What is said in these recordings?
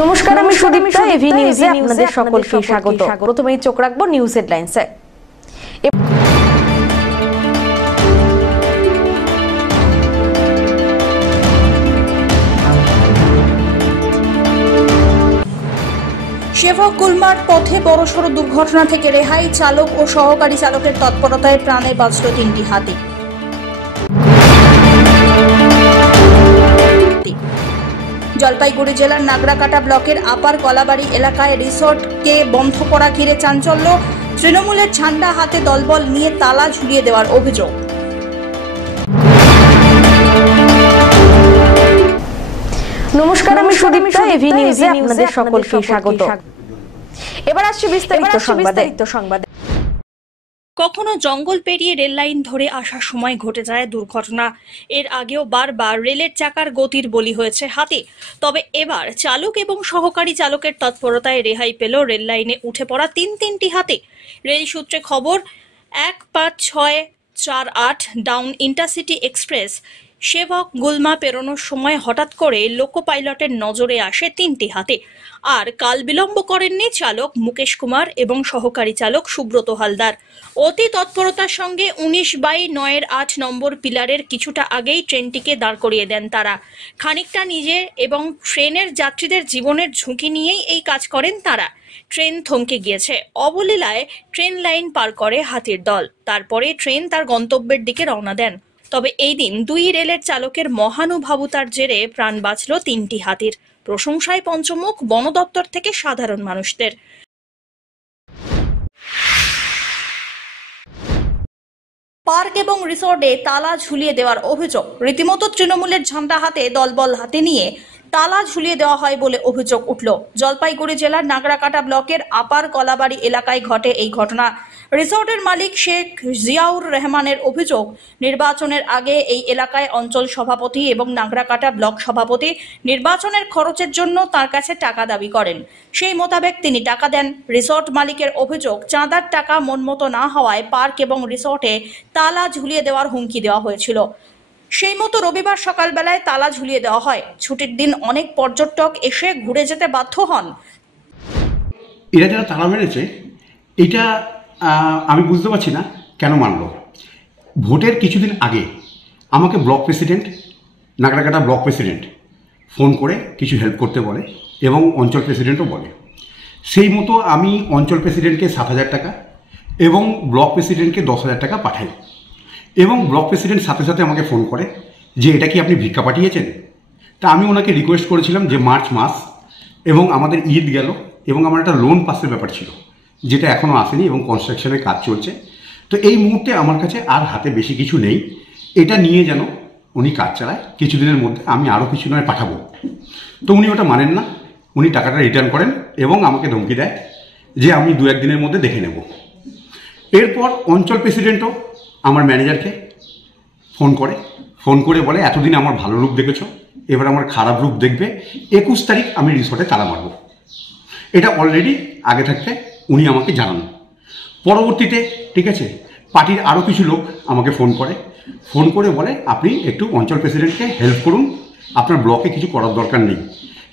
নমস্কার, আমি সুদীপ্তা। এভি নিউজে আপনাদের সকলকে স্বাগত। প্রথমেই চোখ রাখবো নিউজ হেডলাইন্সে। সেবক গুলমার পথে বড়সড় দুর্ঘটনা থেকে রেহাই, চালক ও সহকারী চালকের তৎপরতায় প্রাণে বাঁচল 3টি হাতি। জলপাইগুড়ি জেলার নাগরাকাটা ব্লকের আপার কলাবাড়ি এলাকায় রিসোর্টকে বন্ধ করা ঘিরে চাঞ্চল্য। তৃণমূলের ঝান্ডা হাতে দলবল নিয়ে তালা ঝুলিয়ে দেওয়ার অভিযোগ। নমস্কার, আমি সুদীপ্তা। এভি নিউজে আপনাদের সকলকে স্বাগত। এবার আসছে বিস্তারিত সংবাদ। কখনো জঙ্গল পেরিয়ে রেল লাইন ধরে আসার সময় ঘটে যায় দুর্ঘটনা। এর আগেও বারবার রেলের চাকার গতির বলি হয়েছে হাতি। তবে এবার চালক এবং সহকারী চালকের তৎপরতায় রেহাই পেল রেল লাইনে উঠে পড়া তিনটি হাতি। রেল সূত্রে খবর, 15648 ডাউন ইন্টারসিটি এক্সপ্রেস সেবক গুলমা পেরোনোর সময় হঠাৎ করে লোকো পাইলটের নজরে আসে 3টি হাতি। আর কাল বিলম্ব করেননি চালক মুকেশ কুমার এবং সহকারী চালক সুব্রত হালদার। অতি তৎপরতার সঙ্গে 19/9-8 নম্বর পিলারের কিছুটা আগেই ট্রেনটিকে দাঁড় করিয়ে দেন তারা। খানিকটা নিজের এবং ট্রেনের যাত্রীদের জীবনের ঝুঁকি নিয়েই এই কাজ করেন তারা। ট্রেন থমকে গিয়েছে। অবলীলায় ট্রেন লাইন পার করে হাতির দল। তারপরে ট্রেন তার গন্তব্যের দিকে রওনা দেন। তবে এই দিন 2 রেলের চালকের মহানুভাবতার জেরে প্রাণ বাঁচল 3টি হাতির। প্রশংসায় পঞ্চমুখ বন দপ্তর থেকে সাধারণ মানুষদের। পার্ক এবং রিসোর্টে তালা ঝুলিয়ে দেওয়ার অভিযোগ। রীতিমতো তৃণমূলের ঝান্ডা হাতে দলবল হাতে নিয়ে তালা ঝুলিয়ে দেওয়া হয় বলে অভিযোগ উঠল। জলপাইগুড়ি জেলার নাগরাকাটা ব্লকের আপার কলাবাড়ি এলাকায় ঘটে এই ঘটনা। রিসোর্টের মালিক শেখ জিয়াউর রহমানের অভিযোগ, নির্বাচনের আগে এই এলাকায় অঞ্চল সভাপতি এবং নাগরাকাটা ব্লক সভাপতি নির্বাচনের খরচের জন্য তার কাছে টাকা দাবি করেন। সেই মোতাবেক তিনি টাকা দেন। রিসোর্ট মালিকের অভিযোগ, চাঁদার টাকা মনমতো না হওয়ায় পার্ক এবং রিসোর্টে তালা ঝুলিয়ে দেওয়ার হুমকি দেওয়া হয়েছিল। সেই মতো রবিবার সকালবেলায় তালা ঝুলিয়ে দেওয়া হয়। ছুটির দিন অনেক পর্যটক এসে ঘুরে যেতে বাধ্য হন। এরা যারা তালা মেরেছে, এটা আমি বুঝতে পারছি না কেন মানলো। ভোটের কিছুদিন আগে আমাকে block president, Nagrakata block president phone করে কিছু হেল্প করতে বলে এবং অঞ্চল প্রেসিডেন্টও বলে। সেই মতো আমি অঞ্চল প্রেসিডেন্টকে 7,000 টাকা এবং ব্লক প্রেসিডেন্টকে 10,000 টাকা পাঠাই। এবং ব্লক প্রেসিডেন্ট সাথে সাথে আমাকে ফোন করে যে এটা কি আপনি ভিক্ষা পাঠিয়েছেন। তা আমি ওনাকে রিকোয়েস্ট করেছিলাম যে মার্চ মাস এবং আমাদের ঈদ গেল এবং আমার একটা লোন পাসের ব্যাপার ছিল, যেটা এখনও আসেনি এবং কনস্ট্রাকশনের কাজ চলছে। তো এই মুহূর্তে আমার কাছে আর হাতে বেশি কিছু নেই, এটা নিয়ে যেন উনি কাজ চালায়। কিছুদিনের মধ্যে আমি আরও কিছু নয় পাঠাবো। তো উনি ওটা মানেন না, উনি টাকাটা রিটার্ন করেন এবং আমাকে ধমকি দেয় যে আমি 2-1 দিনের মধ্যে দেখে নেব। এরপর অঞ্চল প্রেসিডেন্টও আমার ম্যানেজারকে ফোন করে বলে এতদিন আমার ভালো রূপ দেখেছ, এবার আমার খারাপ রূপ দেখবে। 21 তারিখ আমি রিসোর্টে তালা মারব। এটা অলরেডি আগে থাকতে উনি আমাকে জানান। পরবর্তীতে ঠিক আছে, পার্টির আরও কিছু লোক আমাকে ফোন করে বলে আপনি একটু অঞ্চল প্রেসিডেন্টকে হেল্প করুন, আপনার ব্লকে কিছু করার দরকার নেই।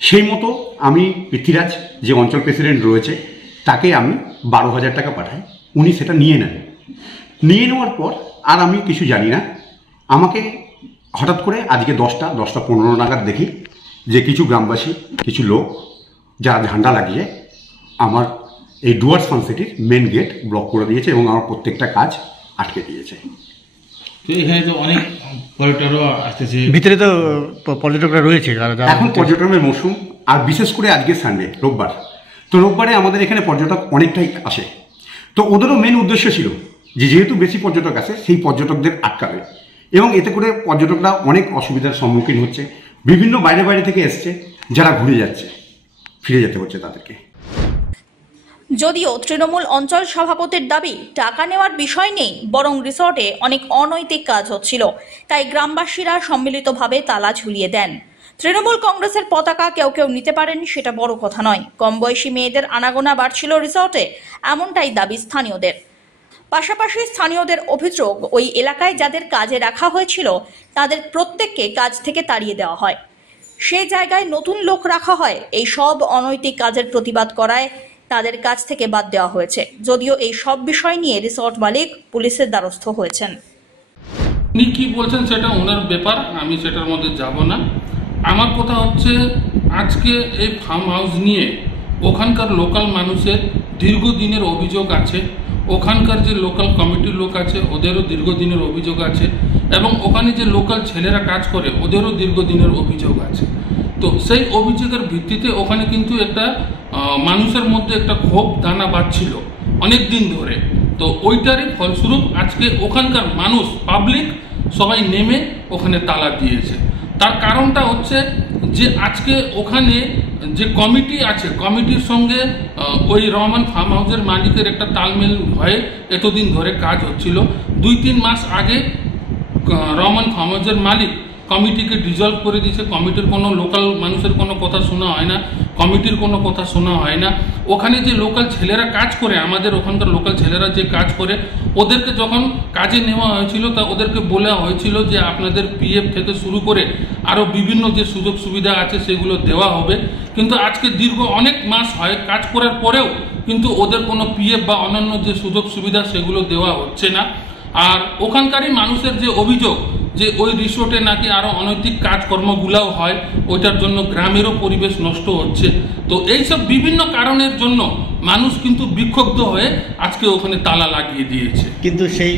সেই মতো আমি পৃথ্বীরাজ যে অঞ্চল প্রেসিডেন্ট রয়েছে তাকে আমি 12,000 টাকা পাঠাই। উনি সেটা নিয়ে নেওয়ার পর আর আমি কিছু জানি না। আমাকে হঠাৎ করে আজকে 10টা 15 নাগাদ দেখি যে কিছু গ্রামবাসী, কিছু লোক যারা ঝান্ডা লাগিয়ে আমার এই ডুয়ার্স ফানসিটির মেন গেট ব্লক করে দিয়েছে এবং আমার প্রত্যেকটা কাজ আটকে দিয়েছে। তো এখানে তো অনেক পর্যটকরা আসতেছে, ভিতরে তো পর্যটকরা রয়েছে। এখন পর্যটনের মৌসুম, আর বিশেষ করে আজকে সানডে, রোববার। তো রোববারে আমাদের এখানে পর্যটক অনেকটাই আসে। তো ওদেরও মেন উদ্দেশ্য ছিল যে যেহেতু বেশি পর্যটক আসে সেই পর্যটকদের আটকাবে, এবং এতে করে পর্যটকরা অনেক অসুবিধার সম্মুখীন হচ্ছে। বিভিন্ন বাইরে থেকে এসছে, যারা ঘুরে যাচ্ছে, ফিরে যেতে হচ্ছে তাদেরকে। যদিও তৃণমূল অঞ্চল সভাপতির দাবি টাকা নেওয়ার বিষয় নেই, বরং রিসোর্টে অনেক অনৈতিক কাজ হচ্ছিল, তাই গ্রামবাসীরা সম্মিলিতভাবে তালা ঝুলিয়ে দেন। তৃণমূল কংগ্রেসের পতাকা কেউ নিতে পারেন, সেটা বড় কথা নয়। কম বয়সী মেয়েদের আনাগোনা বাড়ছিল রিসোর্টে, এমনটাই দাবি স্থানীয়দের। পাশাপাশি স্থানীয়দের অভিযোগ, ওই এলাকায় যাদের কাজে রাখা হয়েছিল তাদের প্রত্যেককে কাজ থেকে তাড়িয়ে দেওয়া হয়। সেই জায়গায় নতুন লোক রাখা হয়। এই সব অনৈতিক কাজের প্রতিবাদ করায় তাদের কাছ থেকে বাদ দেওয়া হয়েছে। যদিও এই সব বিষয় নিয়ে রিসর্ট মালিক পুলিশের দ্বারস্থ হয়েছেন। উনি কি বলছেন সেটা ওনার ব্যাপার, আমি সেটার মধ্যে যাব না। আমার কথা হচ্ছে, আজকে এই ফার্ম হাউস নিয়ে ওখানকার লোকাল মানুষের দীর্ঘদিনের অভিযোগ আছে, ওখানকার যে লোকাল কমিটির লোক আছে ওদেরও দীর্ঘদিনের অভিযোগ আছে, এবং ওখানে যে লোকাল ছেলেরা কাজ করে ওদেরও দীর্ঘদিনের অভিযোগ আছে। তো সেই অভিযোগের ভিত্তিতে ওখানে কিন্তু একটা মানুষের মধ্যে একটা ক্ষোভ দানা বাঁধছিল অনেক দিন ধরে। তো ওইটারই ফলস্বরূপ আজকে ওখানকার মানুষ, পাবলিক সবাই নেমে ওখানে তালা দিয়েছে। তার কারণটা হচ্ছে যে আজকে ওখানে যে কমিটি আছে, কমিটির সঙ্গে ওই রহমান ফার্ম হাউসের মালিকের একটা তালমেল হয়ে এতদিন ধরে কাজ হচ্ছিল। 2-3 মাস আগে রহমান ফার্ম হাউসের মালিক কমিটিকে ডিজলভ করে দিয়েছে। কমিটির কোনো লোকাল মানুষের কোনো কথা শোনা হয় না, কমিটির কোনো কথা শোনা হয় না। ওখানে যে লোকাল ছেলেরা কাজ করে, আমাদের ওখানকার লোকাল ছেলেরা যে কাজ করে, ওদেরকে যখন কাজে নেওয়া হয়েছিল তা ওদেরকে বলা হয়েছিল যে আপনাদের পিএফ থেকে শুরু করে আরও বিভিন্ন যে সুযোগ সুবিধা আছে সেগুলো দেওয়া হবে। কিন্তু আজকে দীর্ঘ অনেক মাস হয় কাজ করার পরেও কিন্তু ওদের কোনো পিএফ বা অন্যান্য যে সুযোগ সুবিধা সেগুলো দেওয়া হচ্ছে না। আর ওখানকারই মানুষের যে অভিযোগ যে ওই রিসোর্টে নাকি আরো অনৈতিক কাজকর্মগুলাও হয়, ওইটার জন্য গ্রামেরও পরিবেশ নষ্ট হচ্ছে। তো এইসব বিভিন্ন কারণের জন্য মানুষ কিন্তু বিক্ষুব্ধ হয়ে আজকে ওখানে তালা লাগিয়ে দিয়েছে। কিন্তু সেই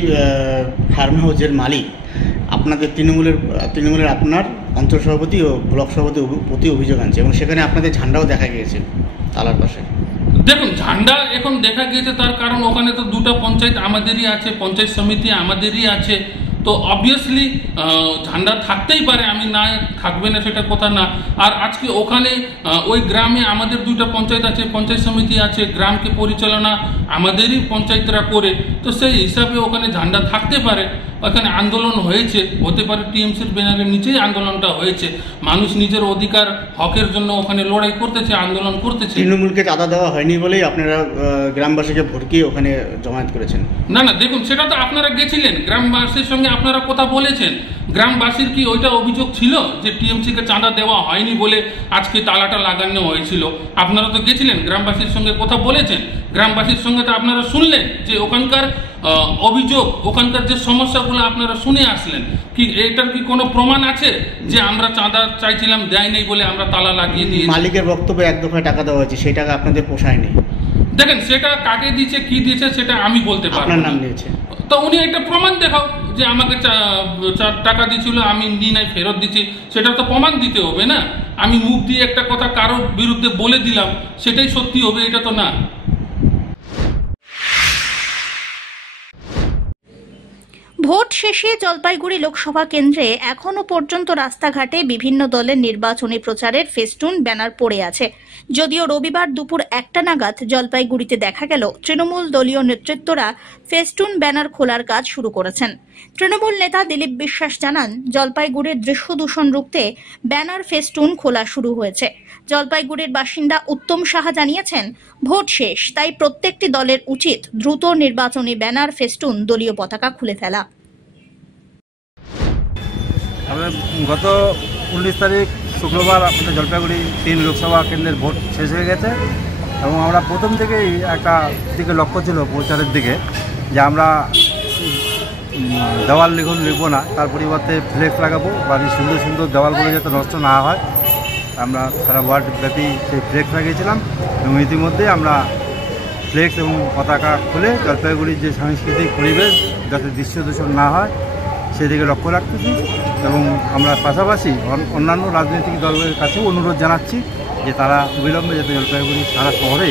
ফার্ম হাউসের মালিক আপনাদের তৃণমূলের আপনার অঞ্চল সভাপতি ও ব্লক সভাপতি প্রতি অভিযোগ আনছে, এবং সেখানে আপনাদের ঝান্ডাও দেখা গিয়েছে তালার পাশে। দেখুন, ঝান্ডা এখন দেখা গিয়েছে তার কারণ ওখানে তো 2টা পঞ্চায়েত আমাদেরই আছে, পঞ্চায়েত সমিতি আমাদেরই আছে। তো অবভিয়াসলি ঝান্ডা থাকতেই পারে, আমি না থাকবে না সেটা কথা না। আর আজকে ওখানে ওই গ্রামে আমাদের 2টা পঞ্চায়েত আছে, পঞ্চায়েত সমিতি আছে, গ্রামকে পরিচালনা আমাদেরই পঞ্চায়েতরা করে। তো সেই হিসাবে ওখানে ঝান্ডা থাকতে পারে। ওখানে আন্দোলন হয়েছে, হতে পারে টিএমসির ব্যানারের নিচেই আন্দোলনটা হয়েছে। মানুষ নিজের অধিকার হকের জন্য ওখানে লড়াই করতেছে, আন্দোলন করতেছে। তৃণমূলকে চাঁদা দেওয়া হয়নি বলেই আপনারা গ্রামবাসীকে ভটকিয়ে ওখানে জমায়েত করেছেন? না না, দেখুন, সেটা তো আপনারা গেছিলেন, গ্রামবাসীর সঙ্গে আপনারা কথা বলেছেন। গ্রামবাসীর কি ওইটা অভিযোগ ছিল যে টিএমসিকে চাঁদা দেওয়া হয়নি বলে আজকে তালাটা লাগানো হয়েছিল? আপনারা তো গেছিলেন, গ্রামবাসীর সঙ্গে কথা বলেছেন, গ্রামবাসীর সঙ্গে তো আপনারা শুনলেন যে ওখানকার অভিযোগ, ওখানকার যে সমস্যাগুলো আপনারা শুনে আসলেন। কি এটার কি কোনো প্রমাণ আছে যে আমরা চাঁদা চাইছিলাম দেয় নেই বলে আমরা তালা লাগিয়ে দিয়েছি? মালিকের বক্তব্যে 1 দফায় টাকা দেওয়া হয়েছে, সেই টাকা আপনাদের পোষায়নি। দেখেন, সেটা কাকে দিয়েছে কি দিয়েছে সেটা আমি বলতে পারবো না। আপনার নাম দিয়েছে তো উনি একটা প্রমাণ দেখাও যে আমাকে টাকা দিয়েছিল, আমি নিই নাই, ফেরত দিচ্ছি, সেটা তো প্রমাণ দিতে হবে না। আমি মুখ দিয়ে একটা কথা কারোর বিরুদ্ধে বলে দিলাম সেটাই সত্যি হবে, এটা তো না। ভোট শেষে জলপাইগুড়ি লোকসভা কেন্দ্রে এখনো পর্যন্ত রাস্তাঘাটে বিভিন্ন দলের নির্বাচনী প্রচারের ফেস্টুন ব্যানার পড়ে আছে। যদিও রবিবার দুপুর 1টা নাগাদ জলপাইগুড়িতে দেখা গেল তৃণমূল দলীয় নেতৃত্বরা ফেস্টুন ব্যানার খোলার কাজ শুরু করেছেন। তৃণমূল নেতা দিলীপ বিশ্বাস জানান, জলপাইগুড়ির দৃশ্য দূষণ রুখতে ব্যানার ফেস্টুন খোলা শুরু হয়েছে। জলপাইগুড়ির বাসিন্দা উত্তম সাহা জানিয়েছেন, ভোট শেষ, তাই প্রত্যেকটি দলের উচিত দ্রুত নির্বাচনী ব্যানার ফেস্টুন দলীয় পতাকা খুলে ফেলা। গত 19 তারিখ শুক্রবার আমাদের জলপাইগুড়ি 3 লোকসভা কেন্দ্রের ভোট শেষ হয়ে গেছে, এবং আমরা প্রথম থেকেই একটা দিকে লক্ষ্য ছিল প্রচারের দিকে যে আমরা দেওয়াল লিখব না, তার পরিবর্তে ফ্লেক্স লাগাবো, বা সুন্দর সুন্দর দেওয়ালগুলো যাতে নষ্ট না হয়। আমরা সারা ওয়ার্ল্ড ব্যাপী সেই ফ্লেক্স লাগিয়েছিলাম, এবং ইতিমধ্যে আমরা ফ্লেক্স এবং পতাকা খুলে জলপাইগুড়ির যে সাংস্কৃতিক পরিবেশ যাতে দৃশ্য দূষণ না হয় সেদিকে লক্ষ্য রাখতেছি। এবং আমরা পাশাপাশি অন্যান্য রাজনৈতিক দলের কাছেও অনুরোধ জানাচ্ছি যে তারা অবিলম্বে যাতে জলপাইগুড়ি সারা শহরে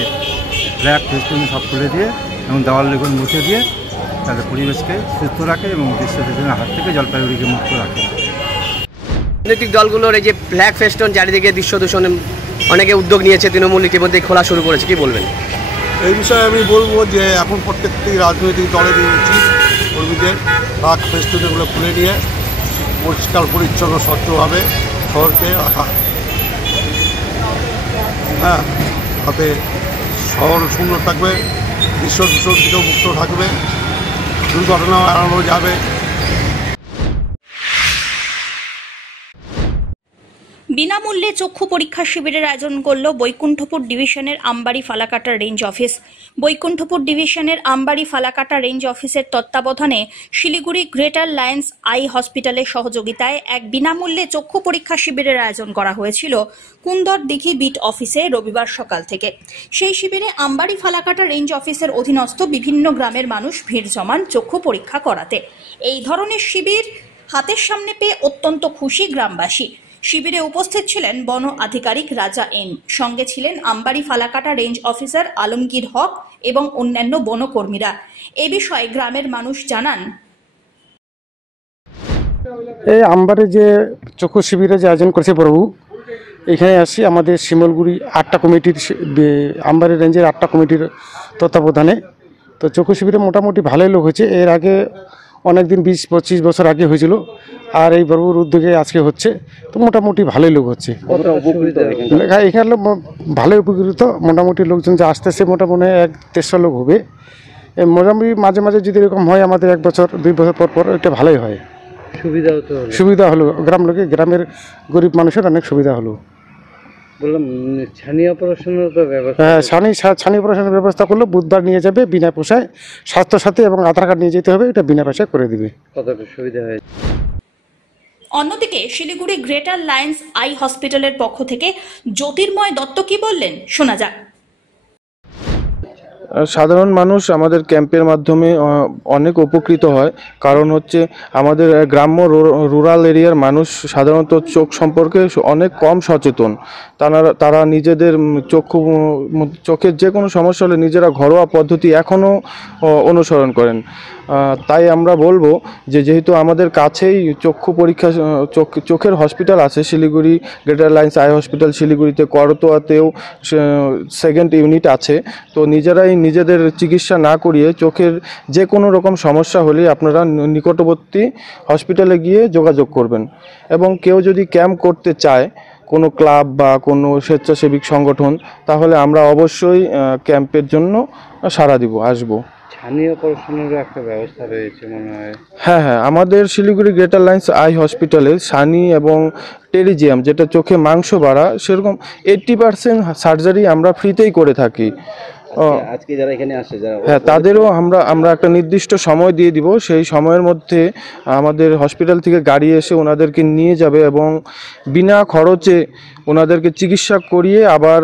ফ্ল্যাগ ফেস্টুন সব খুলে দিয়ে এবং দেওয়াল লিখন মুছে দিয়ে তাদের পরিবেশকে সুস্থ রাখে এবং দৃশ্য দূষণের হাত থেকে জলপাইগুড়িকে মুক্ত রাখে। রাজনৈতিক দলগুলোর এই যে ফ্ল্যাগ ফেস্টুন চারিদিকে দৃশ্য দূষণে অনেকে উদ্যোগ নিয়েছে, তৃণমূল ইতিমধ্যে খোলা শুরু করেছে, কি বলবেন এই বিষয়ে? আমি বলবো যে এখন প্রত্যেকটি রাজনৈতিক দলেরই উচিত কর্মীদের ফ্ল্যাগ ফেস্টুনগুলো খুলে নিয়ে পরিষ্কার পরিচ্ছন্ন স্বচ্ছভাবে শহরকে রাখা। হ্যাঁ, তাতে শহর সুন্দর থাকবে, দৃশ্য দূষণ থেকেও মুক্ত থাকবে, দুর্ঘটনাও এড়ানো যাবে। বিনামূল্যে চক্ষু পরীক্ষা শিবিরের আয়োজন করল বৈকুণ্ঠপুর ডিভিশনের আমবাড়ি ফালাকাটা রেঞ্জ অফিস। বৈকুণ্ঠপুর ডিভিশনের আমবাড়ি ফালাকাটা রেঞ্জ অফিসের তত্ত্বাবধানে শিলিগুড়ি গ্রেটার লায়ন্স আই হসপিটালের সহযোগিতায় এক বিনামূল্যে চক্ষু পরীক্ষা শিবিরের আয়োজন করা হয়েছিল কুন্দর দিঘি বিট অফিসে রবিবার সকাল থেকে। সেই শিবিরে আমবাড়ি ফালাকাটা রেঞ্জ অফিসের অধীনস্থ বিভিন্ন গ্রামের মানুষ ভিড় জমান চক্ষু পরীক্ষা করাতে। এই ধরনের শিবির হাতের সামনে পেয়ে অত্যন্ত খুশি গ্রামবাসী। শিবিরে উপস্থিত ছিলেন বন আধিকারিক রাজা এন, সঙ্গে ছিলেন আমবাড়ি ফালাকাটা রেঞ্জ অফিসার আলমগীর হক এবং অন্যান্য বনকর্মীরা। এ বিষয়ে গ্রামের মানুষ জানান, এই আমবাড়ি যে চক্ষু শিবিরে যে আয়োজন করেছে প্রভু, এখানে আসি আমাদের শিমলগুড়ি 8টা কমিটির, আমবাড়ি রেঞ্জের 8টা কমিটির তত্ত্বাবধানে। তো চক্ষু শিবিরে মোটামুটি ভালোই লোক হয়েছে। এর আগে অনেকদিন 20-25 বছর আগে হয়েছিল, আর এই প্রভুর উদ্যোগে আজকে হচ্ছে। তো মোটামুটি ভালোই লোক হচ্ছে। এখানে ভালোই উপকৃত। মোটামুটি লোকজন যে আসতেছে মোটামুটি 100-150 লোক হবে। মোটামুটি মাঝে মাঝে যদি এরকম হয় আমাদের 1 বছর 2 বছর পর পর, এটা ভালোই হয়। সুবিধা হলো গ্রামের গরিব মানুষের অনেক সুবিধা হলো। বললাম ছানি অপারেশনের তো ব্যবস্থা, হ্যাঁ ছানি অপারেশনের ব্যবস্থা করলো। বুধবার নিয়ে যাবে বিনা পয়সায়, স্বাস্থ্যসাথী এবং আধার কার্ড নিয়ে যেতে হবে, এটা বিনা পয়সায় করে দিবে। কতটা সুবিধা হয়। অন্যদিকে শিলিগুড়ি গ্রেটার লায়ন্স আই হসপিটালের পক্ষ থেকে জ্যোতির্ময় দত্ত কি বললেন শোনা যাক। সাধারণ মানুষ আমাদের ক্যাম্পের মাধ্যমে অনেক উপকৃত হয়। কারণ হচ্ছে আমাদের গ্রাম্য রুরাল এরিয়ার মানুষ সাধারণত চোখ সম্পর্কে অনেক কম সচেতন। তারা নিজেদের চোখের যে কোনো সমস্যা হলে নিজেরা ঘরোয়া পদ্ধতি এখনও অনুসরণ করেন। তাই আমরা বলবো যে যেহেতু আমাদের কাছেই চক্ষু পরীক্ষা চোখের হসপিটাল আছে, Siliguri greater Lions eye hospital শিলিগুড়িতে, করতোয়াতেও 2nd ইউনিট আছে। তো নিজেরাই নিজেদের চিকিৎসা না করিয়ে চোখের যে কোনো রকম সমস্যা হলে আপনারা নিকটবর্তী হসপিটালে গিয়ে যোগাযোগ করবেন। এবং কেউ যদি ক্যাম্প করতে চায়, কোনো ক্লাব বা কোনো স্বেচ্ছাসেবী সংগঠন, তাহলে আমরা অবশ্যই ক্যাম্পের জন্য সাড়া দিব, আসবো। ছানি অপারেশনের একটা ব্যবস্থা রয়েছে মনে হয়। হ্যাঁ, আমাদের শিলিগুড়ি গ্রেটার লায়ন্স আই হসপিটালে ছানি এবং টেরিজিয়াম, যেটা চোখে মাংস বাড়া, সেরকম 80% সার্জারি আমরা ফ্রিতেই করে থাকি। আজকে যারা এখানে আসে, হ্যাঁ, তাদেরও আমরা একটা নির্দিষ্ট সময় দিয়ে দিব। সেই সময়ের মধ্যে আমাদের হসপিটাল থেকে গাড়ি এসে ওনাদেরকে নিয়ে যাবে এবং বিনা খরচে ওনাদেরকে চিকিৎসা করিয়ে আবার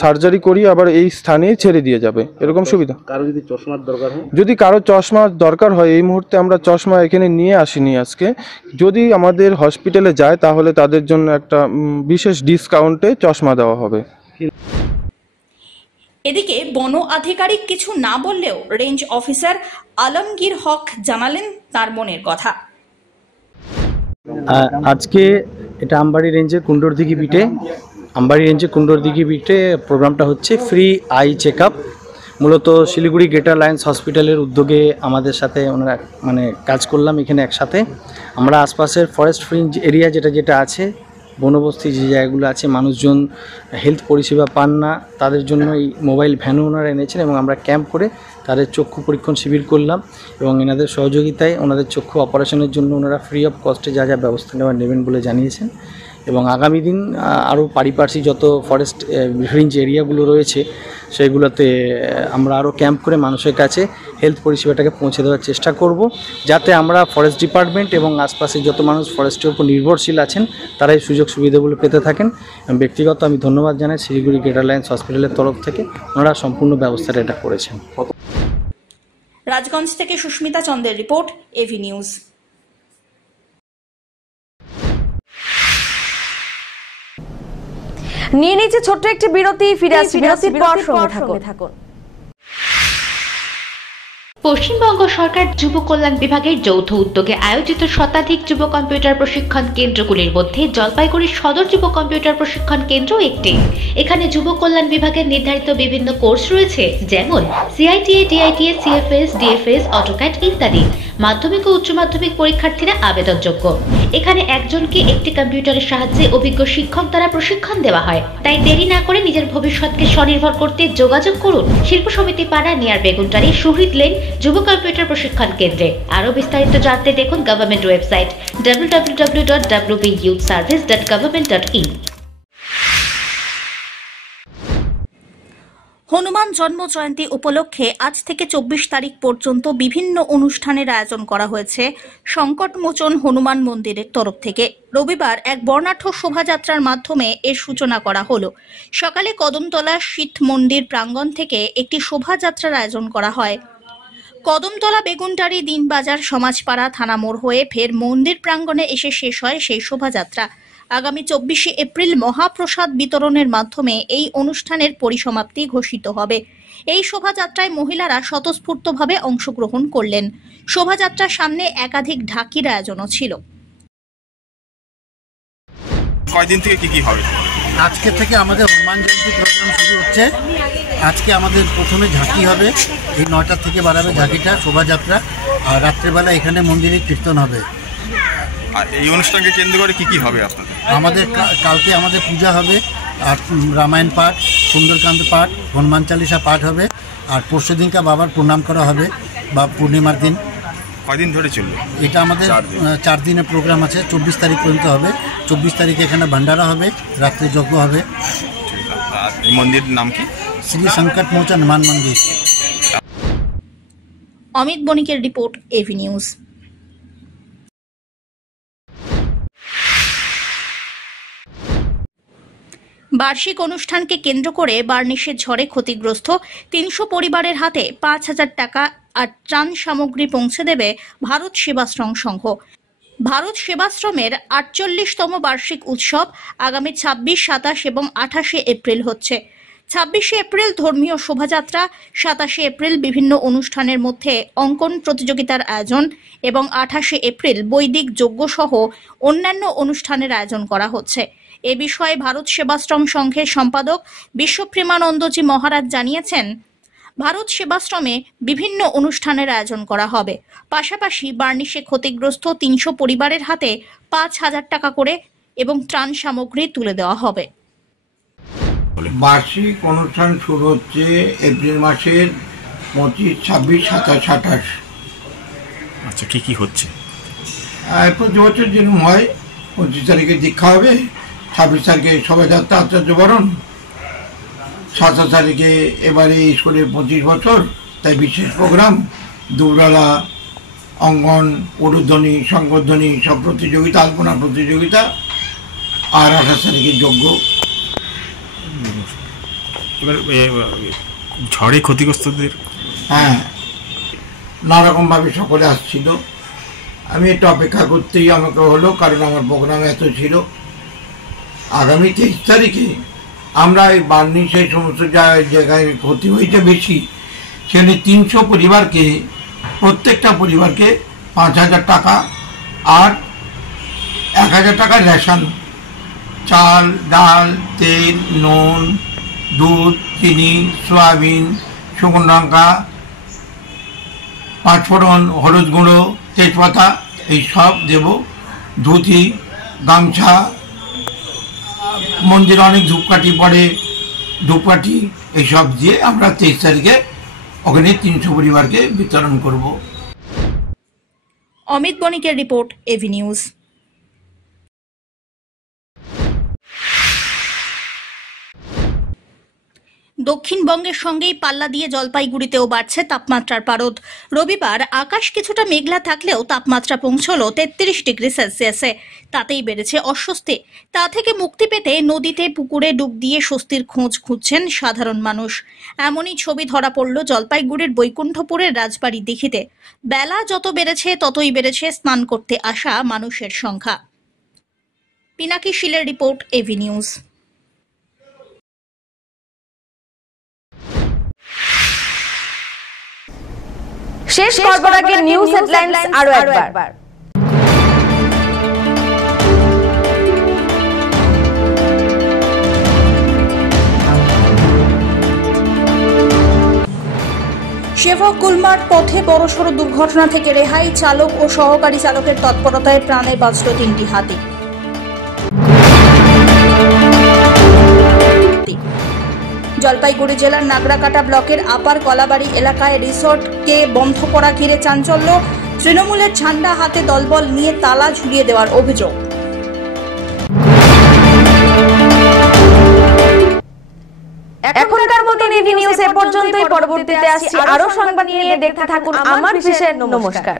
সার্জারি করিয়ে আবার এই স্থানেই ছেড়ে দিয়ে যাবে, এরকম সুবিধা। কারো যদি চশমার দরকার হয়, যদি কারো চশমার দরকার হয়, এই মুহূর্তে আমরা চশমা এখানে নিয়ে আসিনি আজকে। যদি আমাদের হসপিটালে যায় তাহলে তাদের জন্য একটা বিশেষ ডিসকাউন্টে চশমা দেওয়া হবে। এদিকে বন আধিকারিক কিছু না বললেও রেঞ্জ অফিসার আলমগীর হক জানালেন তার মনের কথা। আজকে এটা আমবাড়ি রেঞ্জের কুন্ডরদিঘি বিটে প্রোগ্রামটা হচ্ছে ফ্রি আই চেক আপ। মূলত শিলিগুড়ি গ্রেটার লায়ন্স হসপিটালের উদ্যোগে আমাদের সাথে ওনারা কাজ করলাম এখানে একসাথে। আমরা আশপাশের ফরেস্ট ফ্রিঞ্জ এরিয়া যেটা আছে, বনবস্তি যে জায়গাগুলো আছে, মানুষজন হেলথ পরিষেবা পান না, তাদের জন্য এই মোবাইল ভ্যানও ওনারা এনেছেন এবং আমরা ক্যাম্প করে তাদের চক্ষু পরীক্ষণ শিবির করলাম এবং এনাদের সহযোগিতায় ওনাদের চক্ষু অপারেশনের জন্য ওনারা ফ্রি অফ কস্টে যা ব্যবস্থা নেবেন বলে জানিয়েছেন। এবং আগামী দিন আরও পারিপার্শ্বিক যত ফরেস্ট ফ্রিঞ্জ এরিয়াগুলো রয়েছে সেগুলোতে আমরা আরও ক্যাম্প করে মানুষের কাছে হেলথ পরিষেবাটাকে পৌঁছে দেওয়ার চেষ্টা করব, যাতে আমরা ফরেস্ট ডিপার্টমেন্ট এবং আশপাশে যত মানুষ ফরেস্টের উপর নির্ভরশীল আছেন তারাই সুযোগ সুবিধাগুলো পেতে থাকেন। ব্যক্তিগত আমি ধন্যবাদ জানাই শিলিগুড়ি গ্রেটার লায়ন্স হসপিটালের তরফ থেকে, ওনারা সম্পূর্ণ ব্যবস্থাটা এটা করেছেন। রাজগঞ্জ থেকে সুস্মিতা চন্দ্রের রিপোর্ট, এভি নিউজ। নিয়ে নিচ্ছে ছোট্ট একটি বিরতি, ফিরে আসছি বিরতির পর, সঙ্গে থাকুন। পশ্চিমবঙ্গ সরকার যুব কল্যাণ বিভাগের যৌথ উদ্যোগে আয়োজিত শতাধিক যুব কম্পিউটার প্রশিক্ষণ কেন্দ্রগুলির মধ্যে জলপাইগুড়ি সদর যুব কম্পিউটার প্রশিক্ষণ কেন্দ্র একটি। এখানে যুব কল্যাণ বিভাগের নির্ধারিত বিভিন্ন কোর্স রয়েছে, যেমন সিআইটিএ, ডিআইটিএ, সিএফএস, ডিএফএস, অটোক্যাড ইত্যাদি। মাধ্যমিক ও উচ্চ মাধ্যমিক পরীক্ষার্থীরা আবেদনযোগ্য। এখানে একজনকে একটি কম্পিউটারের সাহায্যে অভিজ্ঞ শিক্ষক দ্বারা প্রশিক্ষণ দেওয়া হয়। তাই দেরি না করে নিজের ভবিষ্যৎকে স্বনির্ভর করতে যোগাযোগ করুন শিল্প সমিতি পাড়া, নিয়ার বেগুনটারি, শহীদ লেন যুব কম্পিউটার প্রশিক্ষণ কেন্দ্রে। আরও বিস্তারিত জানতে দেখুন গভর্নমেন্ট ওয়েবসাইট www.wbyouthservice.government.in। হনুমান জন্ম জয়ন্তী উপলক্ষে আজ থেকে 24 তারিখ পর্যন্ত বিভিন্ন অনুষ্ঠানের আয়োজন করা হয়েছে সংকটমোচন হনুমান মন্দিরের তরফ থেকে। রবিবার এক বর্ণাঢ্য শোভাযাত্রার মাধ্যমে এর সূচনা করা হলো। সকালে কদমতলা শীত মন্দির প্রাঙ্গণ থেকে একটি শোভাযাত্রার আয়োজন করা হয়। কদমতলা বেগুনটারি দিনবাজার সমাজপাড়া থানা মোড় হয়ে ফের মন্দির প্রাঙ্গণে এসে শেষ হয় সেই শোভাযাত্রা। আগামী 24 এপ্রিল মহাপ্রসাদ বিতরণের মাধ্যমে এই অনুষ্ঠানের পরিসমাপ্তি ঘোষিত হবে। এই শোভাযাত্রায় মহিলারা স্বতঃস্ফূর্তভাবে অংশগ্রহণ করলেন। শোভাযাত্রার সামনে একাধিক ঢাকির আয়োজনও ছিল। কয়দিন থেকে কি হবে? আজকে থেকে আমাদের হনুমান জয়ন্তী প্রোগ্রাম শুরু হচ্ছে। আজকে আমাদের প্রথমে ঝাঁকি হবে, এই 9টা থেকে বাড়াবে ঝাঁকিটা, শোভাযাত্রা, আর রাত্রেবেলা এখানে মন্দিরে কীর্তন হবে। আর এই অনুষ্ঠানকে কেন্দ্র করে কি হবে আপনাদের? আমাদের কালকে আমাদের পূজা হবে, আর রামায়ণ পাঠ, সুন্দরকান্ত পাঠ, হনুমান চালিসা পাঠ হবে, আর পরশু দিনকা বাবার প্রণাম করা হবে বা পূর্ণিমার দিন। কয়দিন ধরে চলবে এটা? আমাদের 4 দিনের প্রোগ্রাম আছে, 24 তারিখ পর্যন্ত হবে। 24 তারিখে এখানে ভান্ডারা হবে, রাত্রে যজ্ঞ হবে। মন্দিরের নাম কি? শ্রী সংকট মোচন হনুমান মন্দির। অমিত বণিকের রিপোর্ট, এভি নিউজ। বার্ষিক অনুষ্ঠানকে কেন্দ্র করে বার্নিশের ঝড়ে ক্ষতিগ্রস্ত 300 পরিবারের হাতে 5,000 টাকা আর ত্রাণ সামগ্রী পৌঁছে দেবে ভারত সেবাশ্রম সংঘ। ভারত সেবাশ্রমের 48তম বার্ষিক উৎসব আগামী 26, 27 এবং 28 এপ্রিল হচ্ছে। 26 এপ্রিল ধর্মীয় শোভাযাত্রা, 27 এপ্রিল বিভিন্ন অনুষ্ঠানের মধ্যে অঙ্কন প্রতিযোগিতার আয়োজন এবং 28 এপ্রিল বৈদিক যজ্ঞ সহ অন্যান্য অনুষ্ঠানের আয়োজন করা হচ্ছে। এ বিষয়ে ভারত সেবাশ্রম সংঘের সম্পাদক বিশ্বপ্রেমানন্দজি মহারাজ জানিয়েছেন, ভারত সেবাশ্রমে বিভিন্ন অনুষ্ঠানের আয়োজন করা হবে। পাশাপাশি বার্নিশে ক্ষতিগ্রস্ত 300 পরিবারের হাতে 5,000 টাকা করে এবং ত্রাণ সামগ্রী তুলে দেওয়া হবে। বার্ষিক অনুষ্ঠান শুরু হচ্ছে এপ্রিল মাসের 25, 26, 27, 28। আচ্ছা, কি হচ্ছে? প্রতি বছর যেরকম হয়, 25 তারিখে দীক্ষা হবে, 26 তারিখে শোভাযাত্রা, আচার্য বরণ, 27 তারিখে এবারে স্কুলের 25 বছর, তাই বিশেষ প্রোগ্রাম, দুবেলা অঙ্গন, উলুধ্বনি, শঙ্করধ্বনি সব প্রতিযোগিতা, আলপনা প্রতিযোগিতা, আর 28 তারিখে যজ্ঞ। এবার ঝড়ে ক্ষতিগ্রস্তদের নানারকমভাবে সকলে আসছিল। আমি একটু অপেক্ষা করতেই আমাকে হলো, কারণ আমার প্রোগ্রাম এত ছিল। আগামী 23 তারিখে আমরা এই বার্নিশে সমস্ত জায়গায় ক্ষতি হয়েছে বেশি, সেখানে 300 পরিবারকে, প্রত্যেকটা পরিবারকে 5,000 টাকা আর 1,000 টাকার রেশন, চাল, ডাল, তেল, নুন, দুধ, চিনি, সয়াবিন, শুকনো লঙ্কা, 5 ফোড়ন, হলুদ গুঁড়ো, তেজপাতা, এই সব দেব। ধুতি, গামছা, মন্দিরে অনেক ধূপকাঠি পড়ে, ধূপকাঠি, এইসব দিয়ে আমরা 23 তারিখে ওখানে 300 পরিবারকে বিতরণ করব। অমিত বণিকের রিপোর্ট, এভি নিউজ। দক্ষিণবঙ্গের সঙ্গেই পাল্লা দিয়ে জলপাইগুড়িতেও বাড়ছে তাপমাত্রার পারদ। রবিবার আকাশ কিছুটা মেঘলা থাকলেও তাপমাত্রা পৌঁছল 33 ডিগ্রি সেলসিয়াসে। তাতেই বেড়েছে অস্বস্তি। তা থেকে মুক্তি পেতে নদীতে, পুকুরে ডুব দিয়ে স্বস্তির খোঁজ খুঁজছেন সাধারণ মানুষ। এমনই ছবি ধরা পড়ল জলপাইগুড়ির বৈকুণ্ঠপুরের রাজবাড়ি দিঘিতে। বেলা যত বেড়েছে ততই বেড়েছে স্নান করতে আসা মানুষের সংখ্যা। পিনাকি শীলের রিপোর্ট, এভি নিউজ। শেষ করবার আগে নিউজ হেডলাইন্স আরো একবার। সেবক গুলমার্গ পথে বড়সড় দুর্ঘটনা থেকে রেহাই, চালক ও সহকারী চালকের তৎপরতায় প্রাণে বাঁচল 3টি হাতি। জলপাইগুড়ি জেলার নাগরাকাটা ব্লকের আপার কলাবাড়ি এলাকায় রিসোর্টকে বন্ধ করা ঘিরে চাঞ্চল্য। তৃণমূলের ঝান্ডা হাতে দলবল নিয়ে তালা ঝুলিয়ে দেওয়ার অভিযোগ। এখনকার মতো এভি নিউজে এ পর্যন্তই। পরবর্তীতে আসছি আরো সংবাদ নিয়ে, দেখতে থাকুন আমার বিশেষ। নমস্কার।